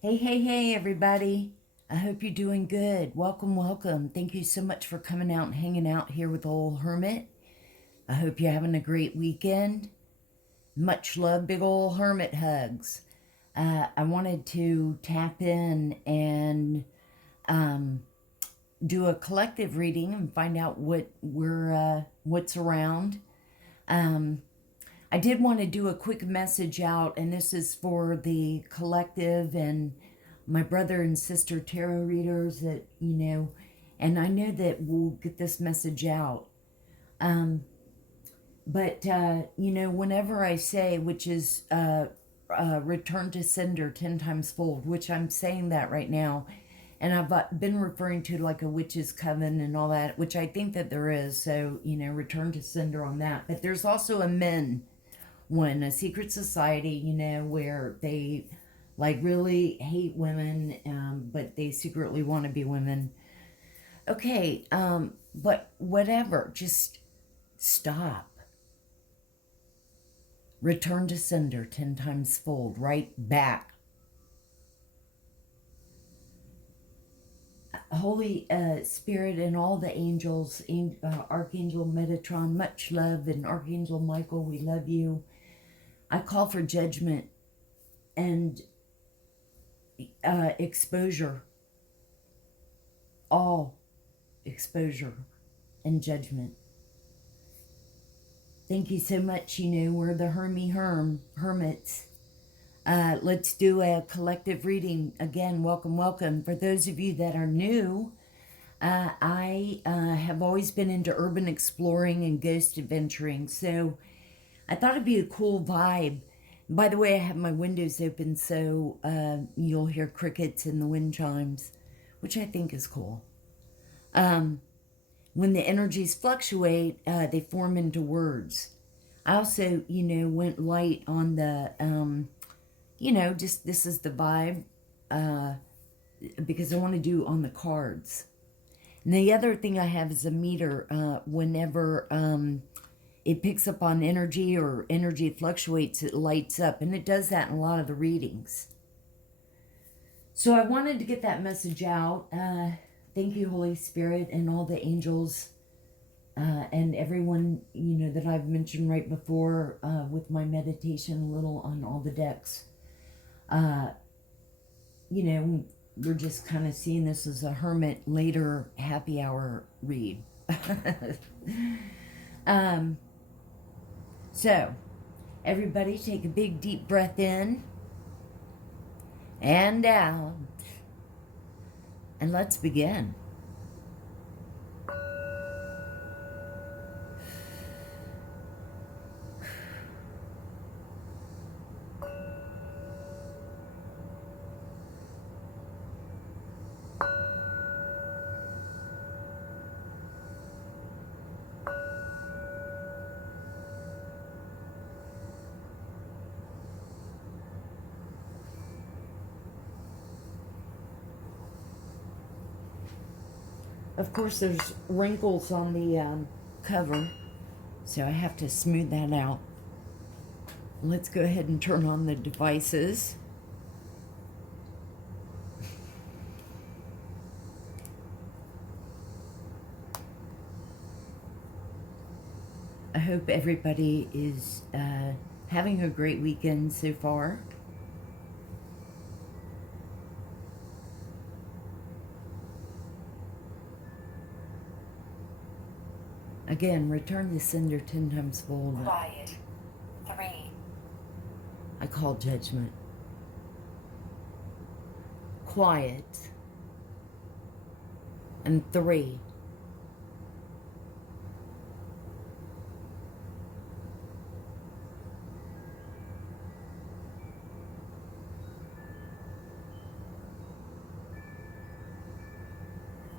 Hey, everybody. I hope you're doing good. Welcome. Thank you so much for coming out and hanging out here with the old hermit. I hope you're having a great weekend. Much love, big old hermit hugs. I wanted to tap in and do a collective reading and find out what's around. I did want to do a quick message out, and this is for the collective and my brother and sister tarot readers and I know that we'll get this message out. But whenever I say, which is return to sender 10 times fold, which I'm saying that right now, and I've been referring to like a witch's coven and all that, which I think that there is. So, return to sender on that. But there's also a men one, a secret society, where they like really hate women, but they secretly want to be women. Okay, but whatever, just stop. Return to sender 10 times fold, right back. Holy Spirit and all the angels, Archangel Metatron, much love, and Archangel Michael, we love you. I call for judgment and exposure, all exposure and judgment. Thank you so much. We're the hermits. Let's do a collective reading. Again, welcome. For those of you that are new, I have always been into urban exploring and ghost adventuring, so I thought it'd be a cool vibe. By the way, I have my windows open, so you'll hear crickets and the wind chimes, which I think is cool. When the energies fluctuate, they form into words. I also, went light on the, just this is the vibe, because I want to do on the cards. And the other thing I have is a meter. Whenever it picks up on energy or energy fluctuates, it lights up, and it does that in a lot of the readings. So I wanted to get that message out. Thank you, Holy Spirit, and all the angels and everyone that I've mentioned right before with my meditation, a little on all the decks. We're just kind of seeing this as a hermit later happy hour read. So, everybody take a big deep breath in and out, and let's begin. Of course, there's wrinkles on the cover, so I have to smooth that out. Let's go ahead and turn on the devices. I hope everybody is having a great weekend so far. Again, return the sender 10 times fold. Quiet. 3. I call judgment. Quiet. And 3.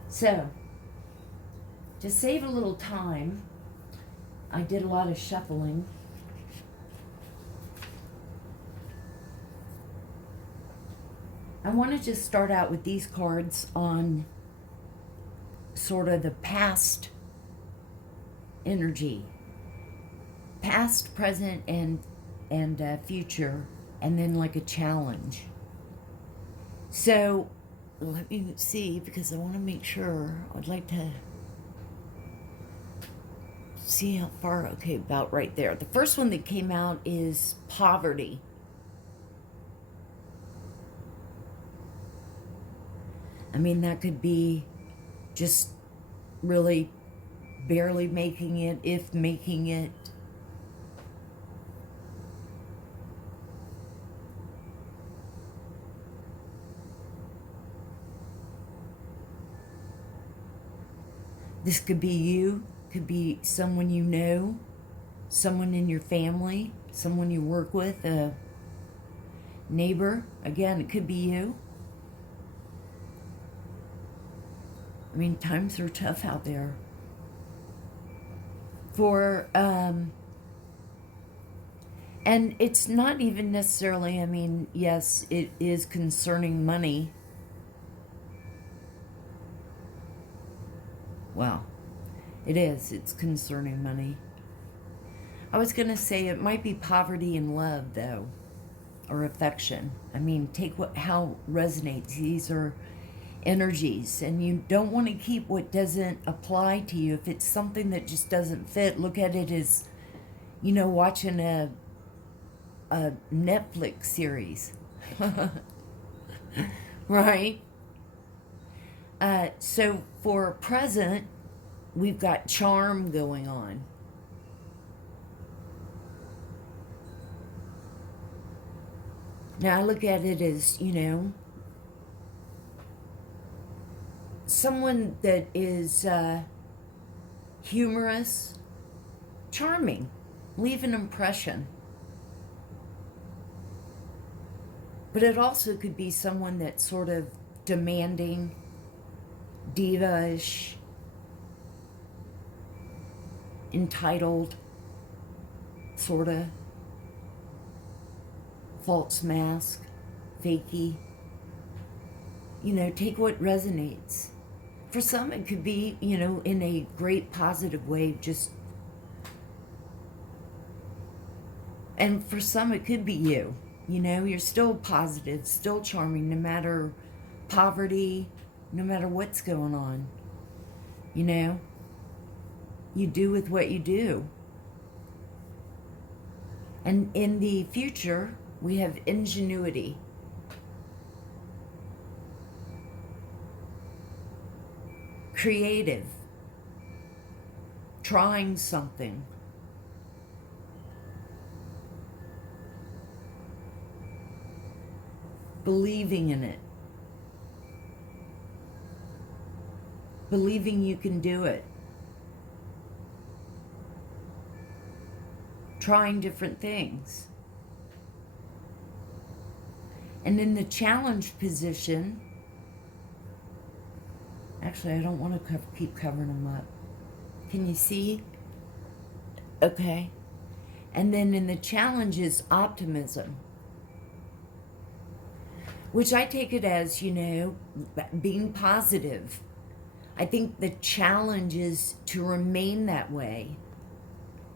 So, to save a little time, I did a lot of shuffling. I want to just start out with these cards on sort of the past energy. Past, present, and future, and then like a challenge. So let me see, because I want to make sure. I'd like to see how far. Okay, about right there. The first one that came out is poverty. I mean, that could be just really barely making it, if making it. This could be you, could be someone you know, someone in your family, someone you work with, a neighbor. Again, it could be you. I mean, times are tough out there. And it's not even necessarily, I mean, yes, it is concerning money. Well, it is. It's concerning money. I was going to say it might be poverty and love, though, or affection. I mean, take how resonates. These are energies, and you don't want to keep what doesn't apply to you. If it's something that just doesn't fit, look at it as, watching a Netflix series. Right? So for present, we've got charm going on. Now I look at it as, someone that is humorous, charming, leave an impression. But it also could be someone that's sort of demanding, diva-ish, entitled, sort of, false mask, fakey. Take what resonates. For some, it could be, in a great positive way, just. And for some, it could be you. You're still positive, still charming, no matter poverty, no matter what's going on. You do with what you do. And in the future, we have ingenuity. Creative. Trying something. Believing in it. Believing you can do it. Trying different things. And in the challenge position, actually, I don't want to keep covering them up. Can you see? Okay. And then in the challenge is optimism, which I take it as, being positive. I think the challenge is to remain that way,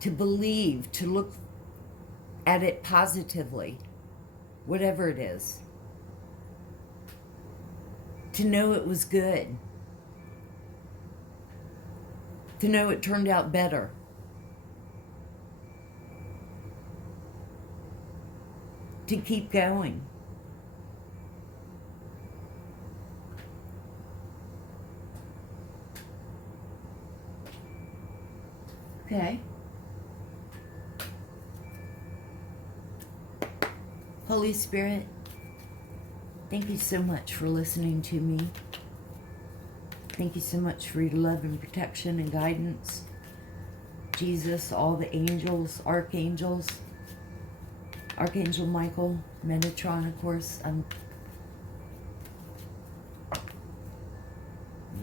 to believe, to look at it positively, whatever it is. To know it was good. To know it turned out better. To keep going. Okay. Holy Spirit, thank you so much for listening to me. Thank you so much for your love and protection and guidance. Jesus, all the angels, archangels, Archangel Michael, Metatron, of course.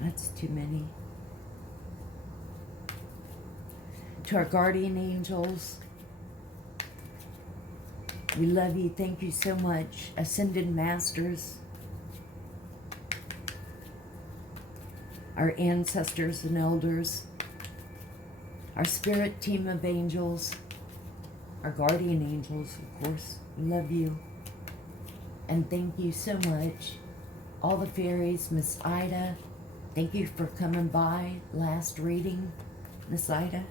That's too many. To our guardian angels, we love you. Thank you so much. Ascended Masters, our ancestors and elders, our spirit team of angels, our guardian angels, of course. We love you. And thank you so much all the fairies, Miss Ida. Thank you for coming by. Last reading, Miss Ida.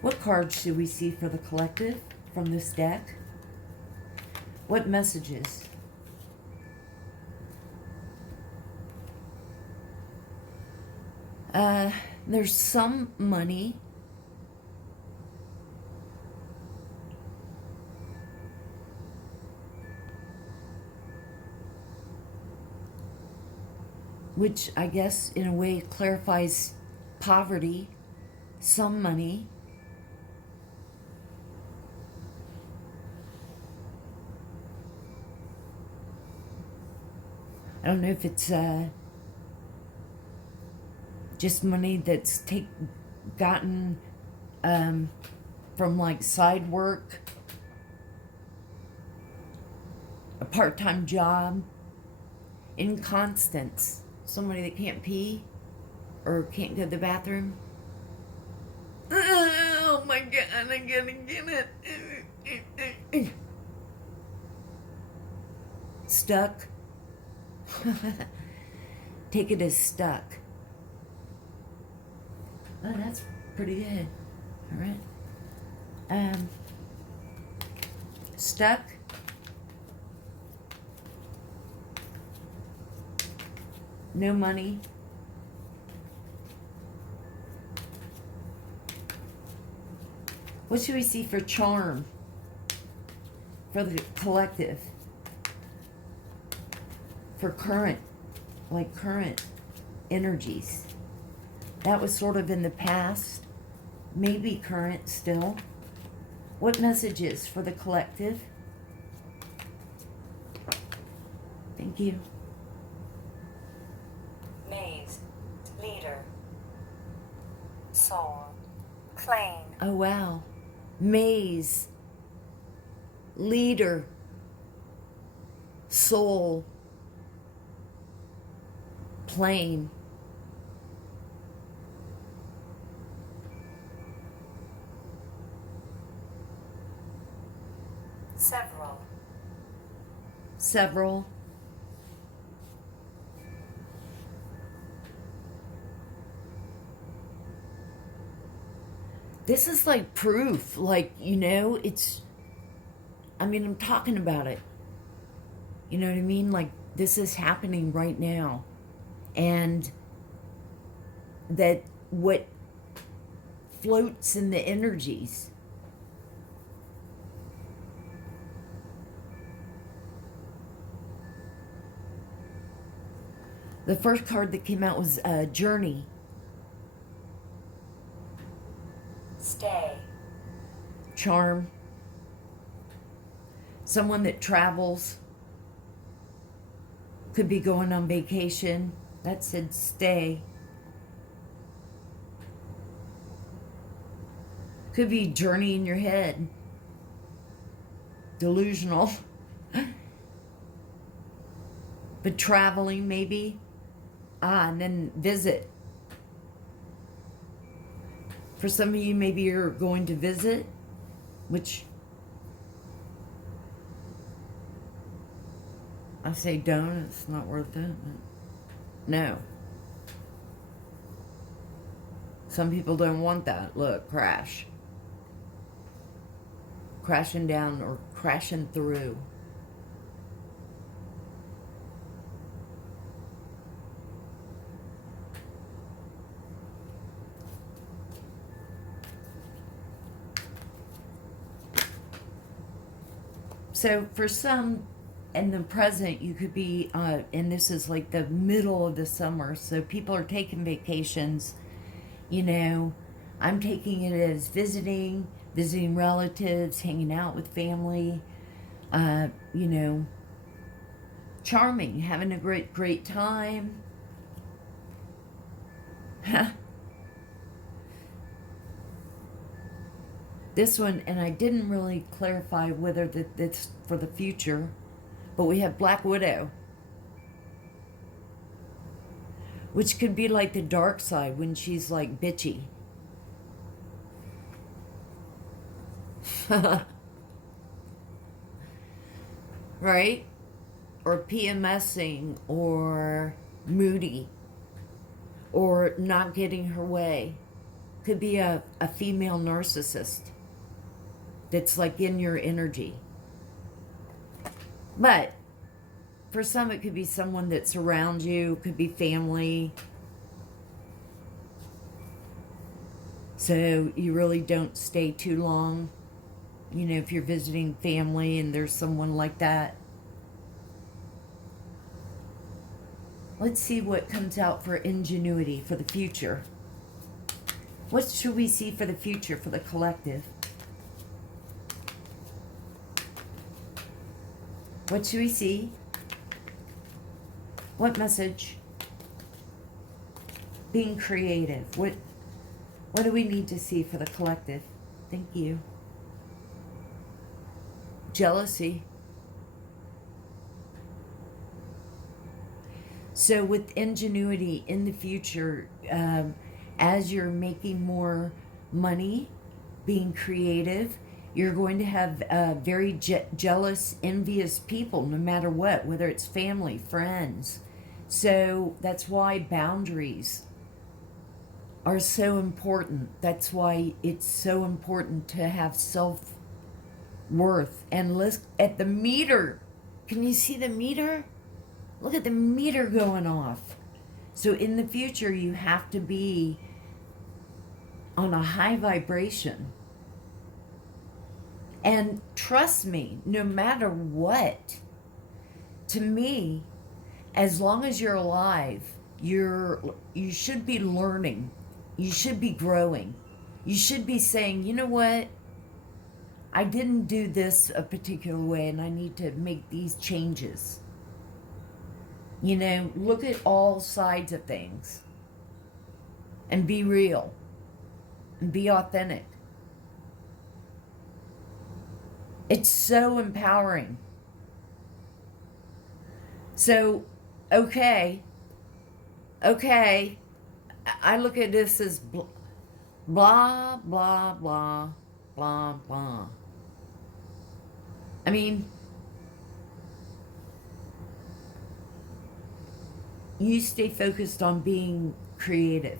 What cards do we see for the collective from this deck? What messages? There's some money. Which I guess in a way clarifies poverty. Some money. I don't know if it's just money that's gotten from like side work, a part-time job, inconstance, somebody that can't pee or can't go to the bathroom. Oh my God, I gotta get it. Stuck. Take it as stuck. Oh, that's pretty good. All right. Stuck. No money. What should we see for charm for the collective? For current energies. That was sort of in the past, maybe current still. What messages for the collective? Thank you. Maze, leader, soul, plane. Oh wow. Maze, leader, soul, plane. Several. This is like proof, like, you know, I'm talking about it. You know what I mean? Like, this is happening right now. And that what floats in the energies. The first card that came out was Journey. Stay. Charm. Someone that travels. Could be going on vacation. That said stay. Could be journey in your head. Delusional. But traveling maybe. And then visit. For some of you, maybe you're going to visit, which I say don't, it's not worth it. But no. Some people don't want that. Look, crash. Crashing down or crashing through. So for some, in the present, you could be, and this is like the middle of the summer, so people are taking vacations, you know. I'm taking it as visiting relatives, hanging out with family, you know, charming, having a great time. This one, and I didn't really clarify whether that's for the future, but we have Black Widow, which could be like the dark side when she's like bitchy. right? Or PMSing, or moody, or not getting her way. Could be a female narcissist that's like in your energy. But for some, it could be someone that's around you, could be family. So you really don't stay too long. You know, if you're visiting family and there's someone like that. Let's see what comes out for Ingenuity for the future. What should we see for the future for the collective? What should we see? What message? Being creative. What do we need to see for the collective? Thank you. Jealousy. So with Ingenuity in the future, as you're making more money, being creative, you're going to have very jealous, envious people, no matter what, whether it's family, friends. So that's why boundaries are so important. That's why it's so important to have self-worth. And look at the meter. Can you see the meter? Look at the meter going off. So in the future, you have to be on a high vibration. And trust me, no matter what, to me, as long as you're alive, you should be learning. You should be growing. You should be saying, you know what? I didn't do this a particular way and I need to make these changes. You know, look at all sides of things and be real and be authentic. It's so empowering. So, okay, I look at this as blah, blah, blah, blah, blah. I mean, you stay focused on being creative.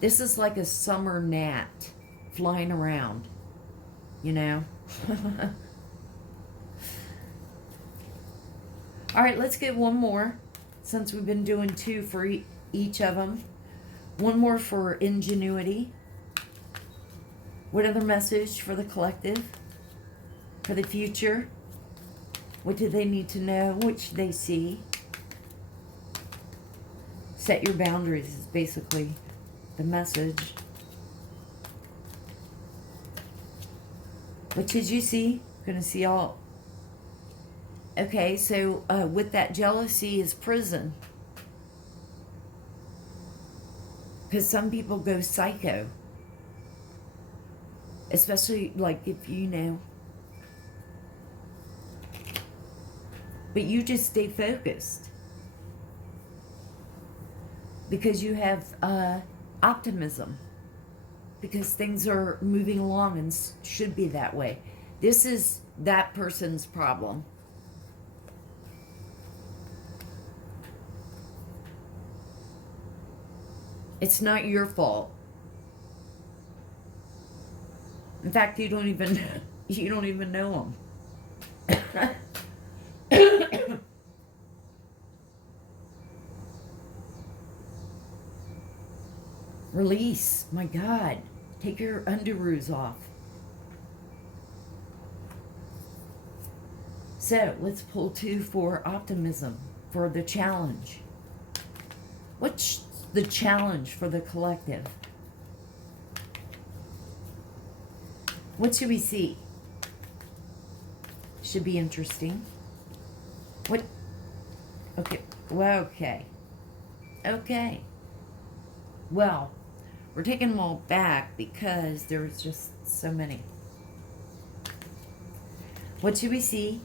This is like a summer gnat flying around, you know? All right, let's get one more, since we've been doing two for each of them. One more for Ingenuity. What other message for the collective? For the future? What do they need to know? What should they see? Set your boundaries is basically the message. What did you see? Gonna see all. Okay, so with that, jealousy is prison. Because some people go psycho. Especially, like, if you know. But you just stay focused. Because you have optimism. Because things are moving along and should be that way. This is that person's problem. It's not your fault. In fact, you don't even know them. Release. My God. Take your underoos off. So, let's pull two for optimism, for the challenge. What's the challenge for the collective? What should we see? Should be interesting. What? Okay. Well, okay. Okay. Well, we're taking them all back because there's just so many. What should we see?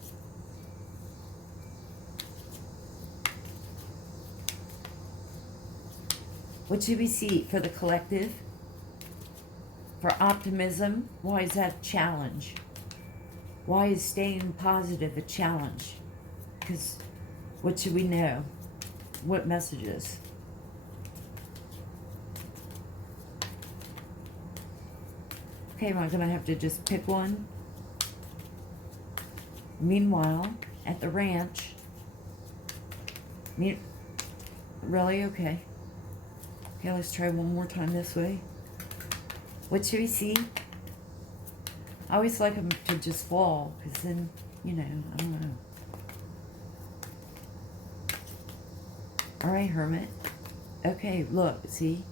What should we see for the collective? For optimism, why is that a challenge? Why is staying positive a challenge? Because what should we know? What messages? Okay, am I going to have to just pick one? Meanwhile, at the ranch... Really? Okay. Okay, let's try one more time this way. What should we see? I always like them to just fall, because then, you know, I don't know. Alright, Hermit. Okay, look, see?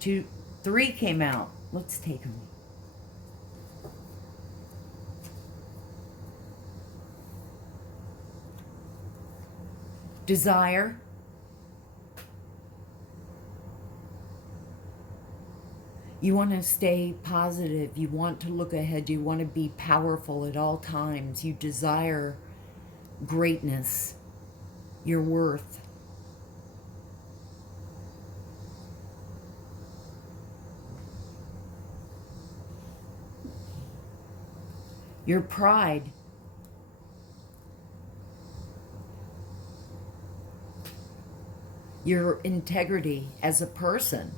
2, 3 came out. Let's take them. Desire. You want to stay positive. You want to look ahead. You want to be powerful at all times. You desire greatness, your worth. Your pride. Your integrity as a person.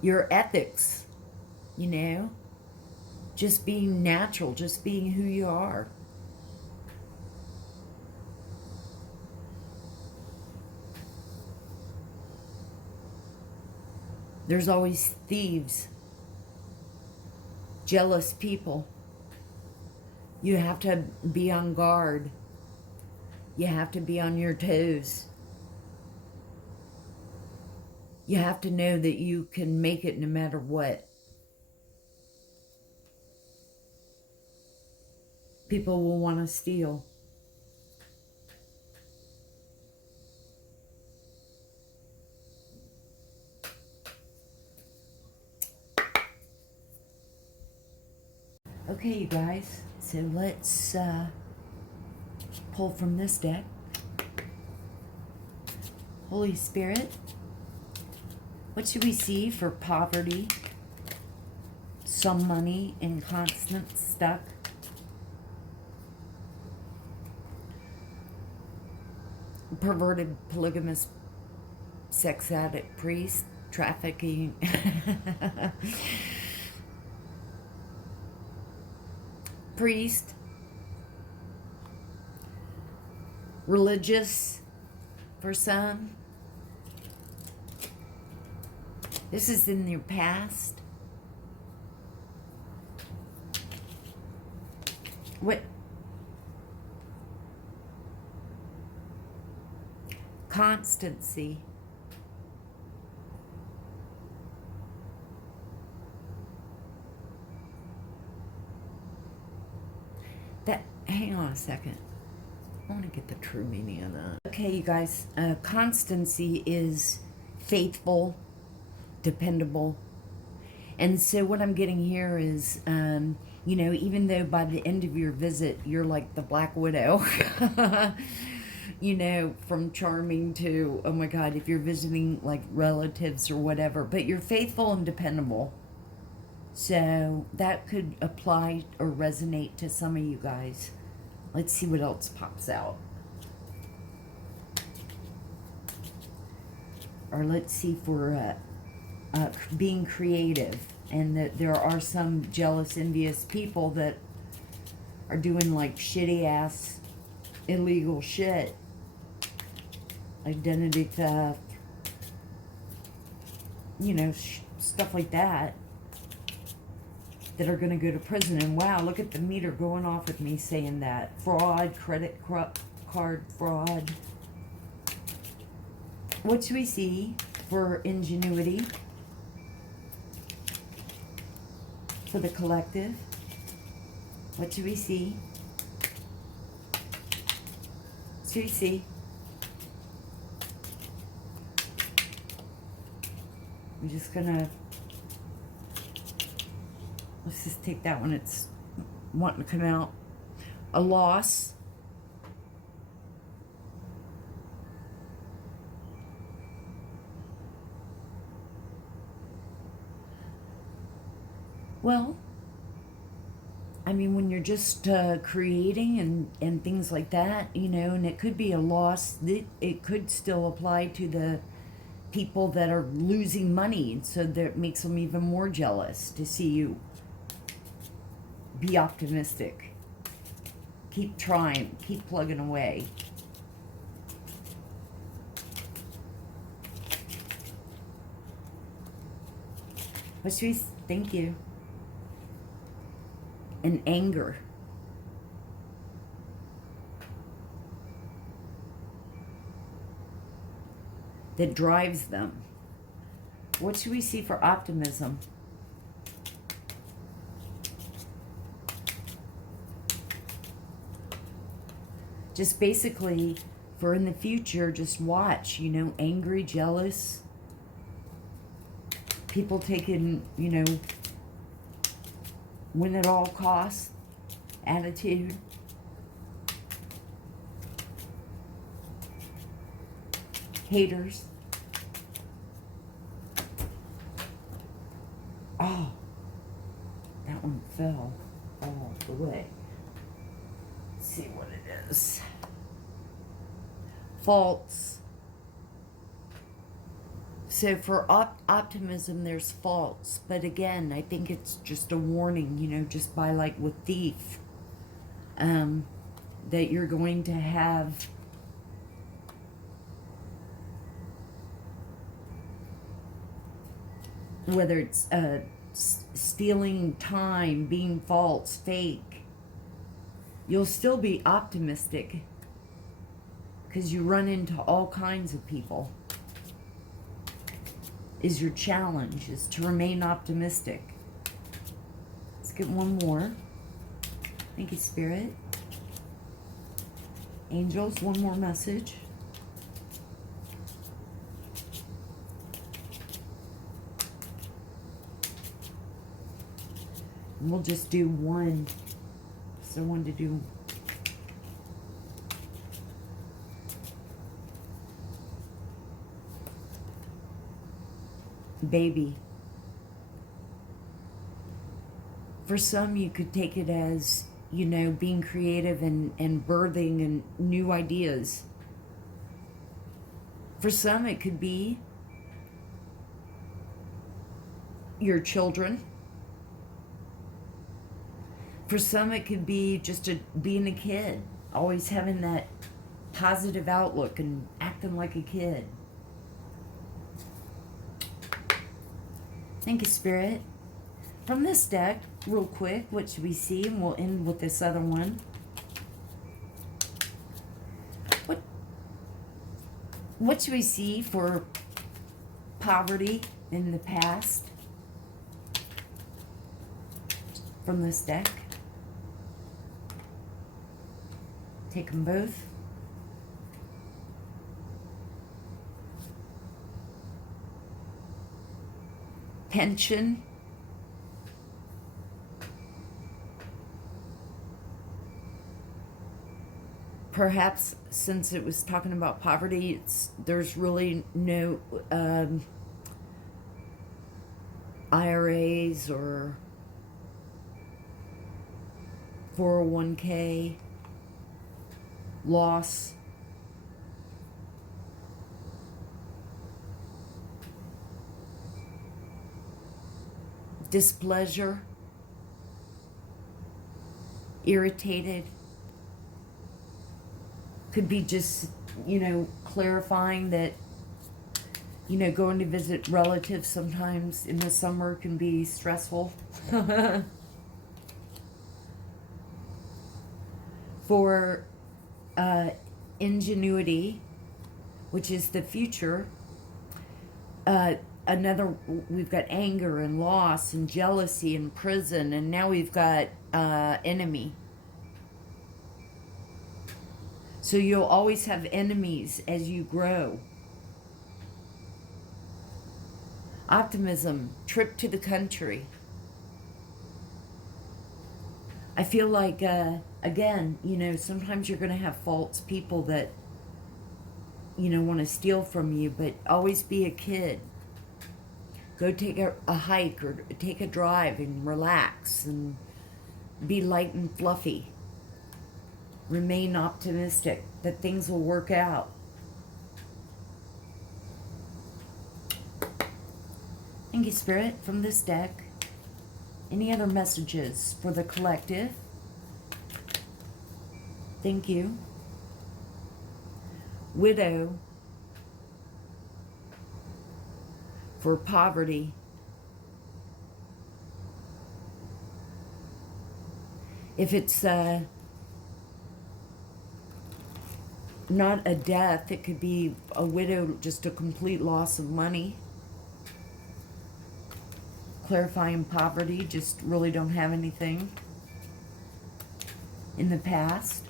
Your ethics, you know, just being natural, just being who you are. There's always thieves, jealous people. You have to be on guard. You have to be on your toes. You have to know that you can make it no matter what. People will want to steal. Okay, you guys, so let's pull from this deck. Holy Spirit, what should we see for poverty, some money, inconstant, stuck? Perverted, polygamous, sex addict, priest, trafficking. Priest, religious for some. This is in your past. What? Constancy. That, hang on a second. I want to get the true meaning of that. Okay, you guys, constancy is faithful, dependable. And so what I'm getting here is, you know, even though by the end of your visit, you're like the Black Widow, you know, from charming to, oh my God, if you're visiting like relatives or whatever, but you're faithful and dependable. So that could apply or resonate to some of you guys. Let's see what else pops out. Or let's see for being creative. And that there are some jealous, envious people that are doing like shitty ass illegal shit. Identity theft. You know, stuff like that. That are going to go to prison. And wow, look at the meter going off with me saying that. Fraud, credit card fraud. What should we see for ingenuity? For the collective? What should we see? What should we see? I'm just going to... Let's just take that one. It's wanting to come out. A loss. Well, I mean, when you're just creating and things like that, you know, and it could be a loss, it could still apply to the people that are losing money, and so that makes them even more jealous to see you be optimistic. Keep trying, keep plugging away. What should we, thank you. And anger. That drives them. What should we see for optimism? Just basically, for in the future, just watch, you know, angry, jealous, people taking, you know, win at all costs, attitude. Haters. Oh, that one fell all the way. Let's see what it is. Faults. So for optimism, there's faults. But again, I think it's just a warning, you know, just by like with thief, that you're going to have whether it's stealing time, being false, fake, you'll still be optimistic because you run into all kinds of people. Is your challenge, is to remain optimistic. Let's get one more. Thank you, Spirit. Angels, one more message. And we'll just do one. So I wanted to do baby. For some, you could take it as, you know, being creative and birthing and new ideas. For some, it could be your children. For some, it could be just being a kid, always having that positive outlook and acting like a kid. Thank you, Spirit. From this deck, real quick, what should we see? And we'll end with this other one. What should we see for poverty in the past? From this deck. Take them both. Pension. Perhaps since it was talking about poverty, there's really no IRAs or 401k. Loss. Displeasure. Irritated. Could be just, you know, clarifying that, you know, going to visit relatives sometimes in the summer can be stressful. For Ingenuity, which is the future, we've got anger and loss and jealousy and prison, and now we've got enemy. So you'll always have enemies as you grow. Optimism, trip to the country. I feel like, again, you know, sometimes you're going to have false people that, you know, want to steal from you, but always be a kid. Go take a hike or take a drive and relax and, be light and fluffy. Remain optimistic that things will work out. Thank you, Spirit, from this deck. Any other messages for the collective? Thank you. Widow for poverty. If it's not a death, it could be a widow, just a complete loss of money. Clarifying poverty, just really don't have anything in the past.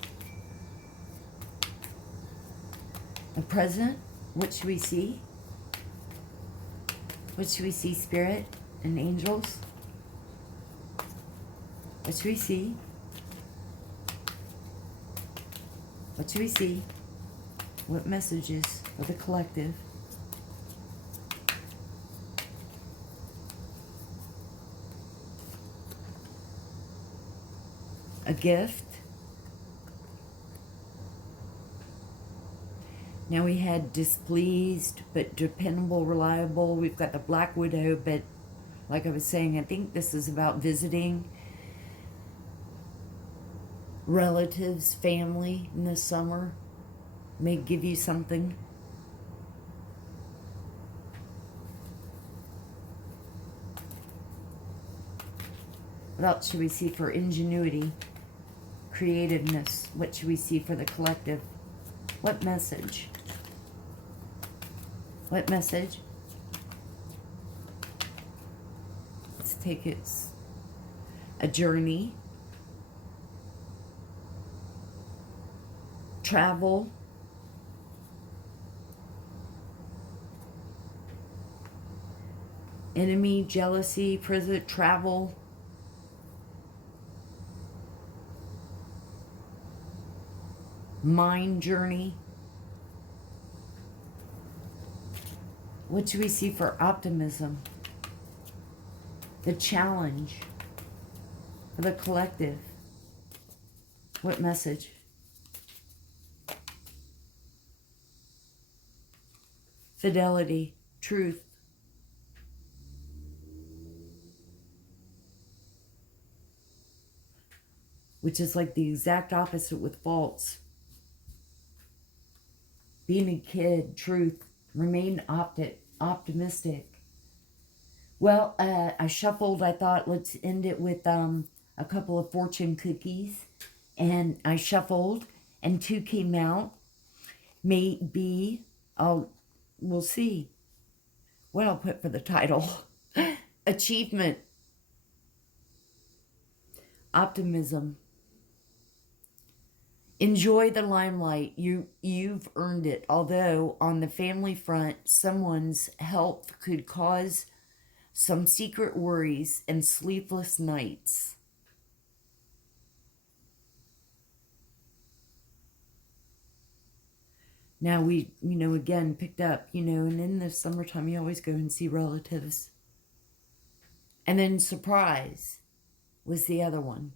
The present, what should we see? What should we see, Spirit and angels? What should we see? What should we see? What messages for the collective? A gift. Now we had displeased, but dependable, reliable. We've got the Black Widow, but like I was saying, I think this is about visiting relatives, family in the summer. May give you something. What else should we see for ingenuity? Creativeness. What should we see for the collective? What message? What message? Let's take it. A journey. Travel. Enemy, jealousy, prison, travel. Mind journey. What do we see for optimism? The challenge for the collective. What message? Fidelity, truth. Which is like the exact opposite with false. Being a kid, truth. Remain optimistic. Well, I shuffled. I thought let's end it with a couple of fortune cookies. And I shuffled and 2 came out. Maybe, we'll see what I'll put for the title. Achievement. Optimism. Enjoy the limelight. You've earned it. Although on the family front, someone's health could cause some secret worries and sleepless nights. Now we, again picked up, and in the summertime you always go and see relatives. And then surprise was the other one.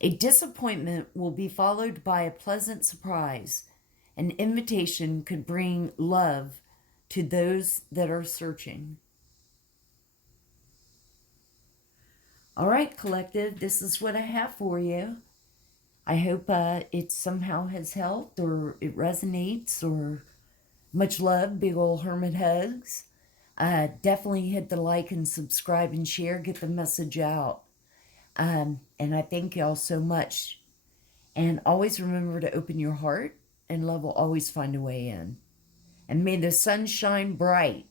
A disappointment will be followed by a pleasant surprise. An invitation could bring love to those that are searching. All right, collective, this is what I have for you. I hope it somehow has helped or it resonates, or much love, big old hermit hugs. Definitely hit the like and subscribe and share, get the message out. And I thank y'all so much. And always remember to open your heart, and love will always find a way in. And may the sun shine bright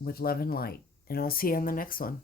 with love and light. And I'll see you on the next one.